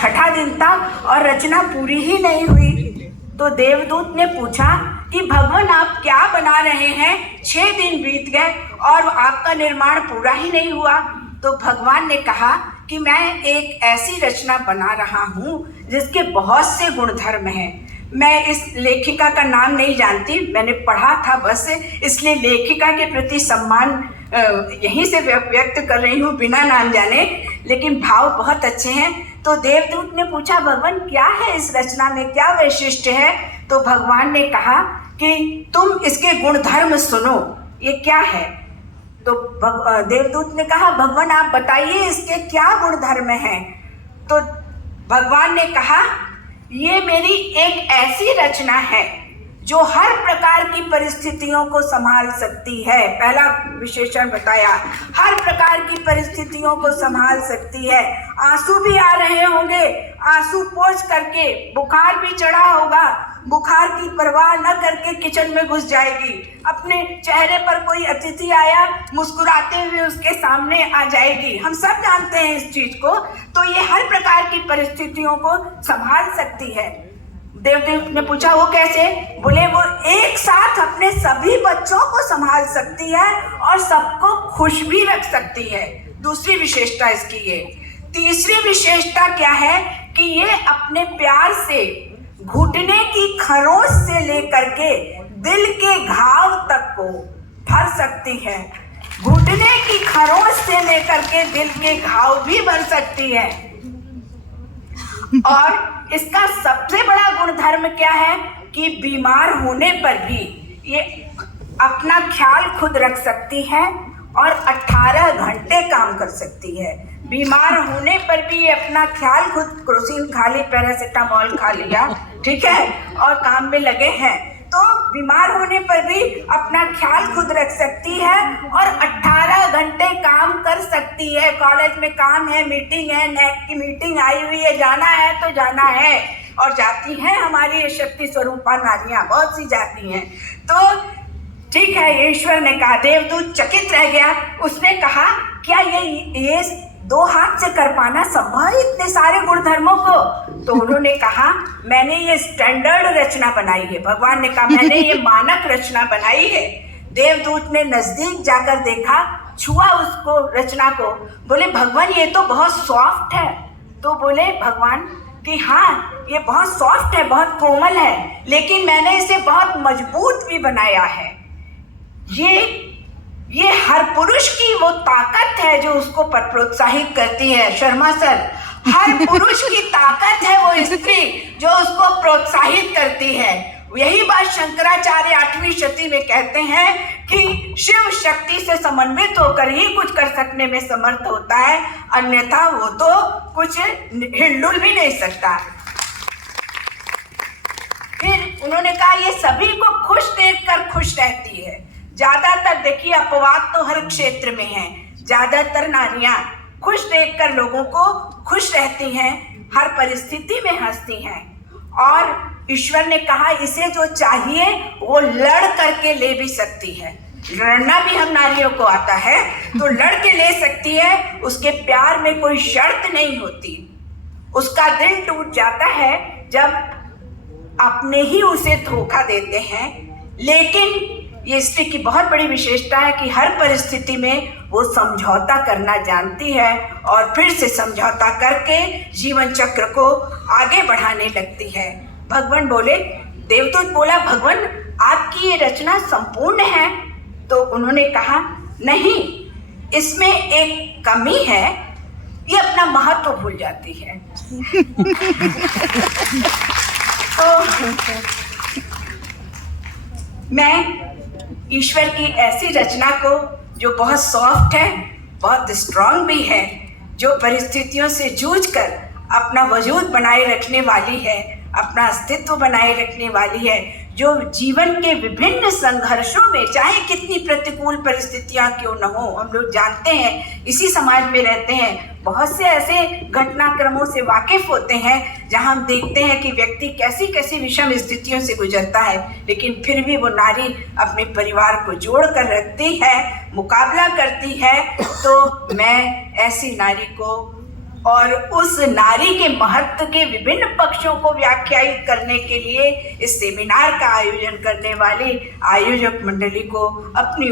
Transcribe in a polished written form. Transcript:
छठा दिन था और रचना पूरी ही नहीं हुई। तो देवदूत ने पूछा कि भगवान आप क्या बना रहे हैं? 6 दिन बीत गए और आपका निर्माण पूरा ही नहीं हुआ। तो भगवान ने कहा कि मैं एक ऐसी रचना बना रहा हूँ जिसके बहुत से गुणधर्म हैं। मैं इस लेखिका का नाम नहीं जानती, मैंने पढ़ा था बस, इसलिए लेखिका के प्रति सम्मान यहीं से व्यक्त कर रही हूँ बिना नाम जाने, लेकिन भाव बहुत अच्छे हैं। तो देवदूत ने पूछा भगवान क्या है इस रचना में, क्या वैशिष्ट है? तो भगवान ने कहा कि तुम इसके गुणधर्म सुनो, ये क्या है? तो देवदूत ने कहा भगवान आप बताइए इसके क्या गुणधर्म हैं? तो भगवान ने कहा ये मेरी एक ऐसी रचना है जो हर प्रकार की परिस्थितियों को संभाल सकती है। पहला विशेषण बताया, हर प्रकार की परिस्थितियों को संभाल सकती है। आंसू भी आ रहे होंगे, आंसू पोंछ करके, बुखार भी चढ़ा होगा, बुखार की परवाह न करके किचन में घुस जाएगी। अपने चेहरे पर कोई अतिथि आया, मुस्कुराते हुए उसके सामने आ जाएगी। हम सब जानते हैं इस चीज को। तो ये हर प्रकार की परिस्थितियों को संभाल सकती है। देवदूत ने पूछा वो कैसे? बोले वो एक साथ अपने सभी बच्चों को संभाल सकती है और सबको खुश भी रख सकती है। दूसरी विशेषता इसकी ये। तीसरी विशेषता क्या है कि ये अपने प्यार से घुटने की खरोंच से लेकर के दिल के घाव तक को भर सकती है। घुटने की खरोंच से लेकर के दिल के घाव भी भर सकती है। और इसका सबसे बड़ा गुणधर्म क्या है कि बीमार होने पर भी ये अपना ख्याल खुद रख सकती है और 18 घंटे काम कर सकती है। बीमार होने पर भी अपना ख्याल खुद, क्रोसिन खा ली, पैरासिटामोल खा लिया, ठीक है, और काम में लगे हैं। तो बीमार होने पर भी अपना ख्याल खुद रख सकती है और 18 घंटे काम कर सकती है। कॉलेज में काम है, मीटिंग है, नेक की मीटिंग आई हुई है, जाना है तो जाना है, और जाती हैं हमारी शक्ति स्वरूपा नारियां, बहुत सी जाती हैं। तो ठीक है, ईश्वर ने कहा, देवदूत चकित रह गया। उसने कहा क्या ये 2 हाथ से कर पाना संभव है इतने सारे गुणधर्मों को? तो उन्होंने कहा मैंने ये स्टैंडर्ड रचना बनाई है। भगवान ने कहा मैंने ये मानक रचना बनाई है। देवदूत ने नजदीक जाकर देखा, छुआ उसको, रचना को। बोले भगवान ये तो बहुत सॉफ्ट है। तो बोले भगवान कि हाँ ये बहुत सॉफ्ट है, बहुत कोमल है, लेकिन मैंने इसे बहुत मजबूत भी बनाया है। ये हर पुरुष की वो ताकत है जो उसको प्रोत्साहित करती है। शर्मा सर, हर पुरुष की ताकत है वो स्त्री जो उसको प्रोत्साहित करती है। यही बात शंकराचार्य 8वीं शती में कहते हैं कि शिव शक्ति से समन्वित होकर ही कुछ कर सकने में समर्थ होता है, अन्यथा वो तो कुछ हिलडुल भी नहीं सकता। फिर उन्होंने कहा ये सभी को खुश देखकर खुश रहती है। ज्यादातर देखिए अपवाद तो हर क्षेत्र में है, ज्यादातर नारियां खुश देखकर लोगों को खुश रहती हैं, हर परिस्थिति में हंसती हैं। और ईश्वर ने कहा इसे जो चाहिए वो लड़ करके ले भी सकती है। लड़ना भी हम नारियों को आता है, तो लड़ के ले सकती है। उसके प्यार में कोई शर्त नहीं होती। उसका दिल टूट जाता है जब अपने ही उसे धोखा देते हैं, लेकिन ये स्त्री की बहुत बड़ी विशेषता है कि हर परिस्थिति में वो समझौता करना जानती है और फिर से समझौता करके जीवन चक्र को आगे बढ़ाने लगती है। भगवान बोले, देवदूत बोला भगवान आपकी ये रचना संपूर्ण है? तो उन्होंने कहा नहीं, इसमें एक कमी है, ये अपना महत्व भूल जाती है। तो मैं ईश्वर की ऐसी रचना को जो बहुत सॉफ्ट है, बहुत स्ट्रांग भी है, जो परिस्थितियों से जूझकर अपना वजूद बनाए रखने वाली है, अपना अस्तित्व बनाए रखने वाली है, जो जीवन के विभिन्न संघर्षों में चाहे कितनी प्रतिकूल परिस्थितियां क्यों न हो, हम लोग जानते हैं इसी समाज में रहते हैं, बहुत से ऐसे घटनाक्रमों से वाकिफ होते हैं जहां हम देखते हैं कि व्यक्ति कैसी कैसी विषम स्थितियों से गुजरता है, लेकिन फिर भी वो नारी अपने परिवार को जोड़ कर रखती है, मुकाबला करती है। तो मैं ऐसी नारी को और उस नारी के महत्व के विभिन्न पक्षों को व्याख्यायित करने के लिए इस सेमिनार का आयोजन करने वाली आयोजक मंडली को अपनी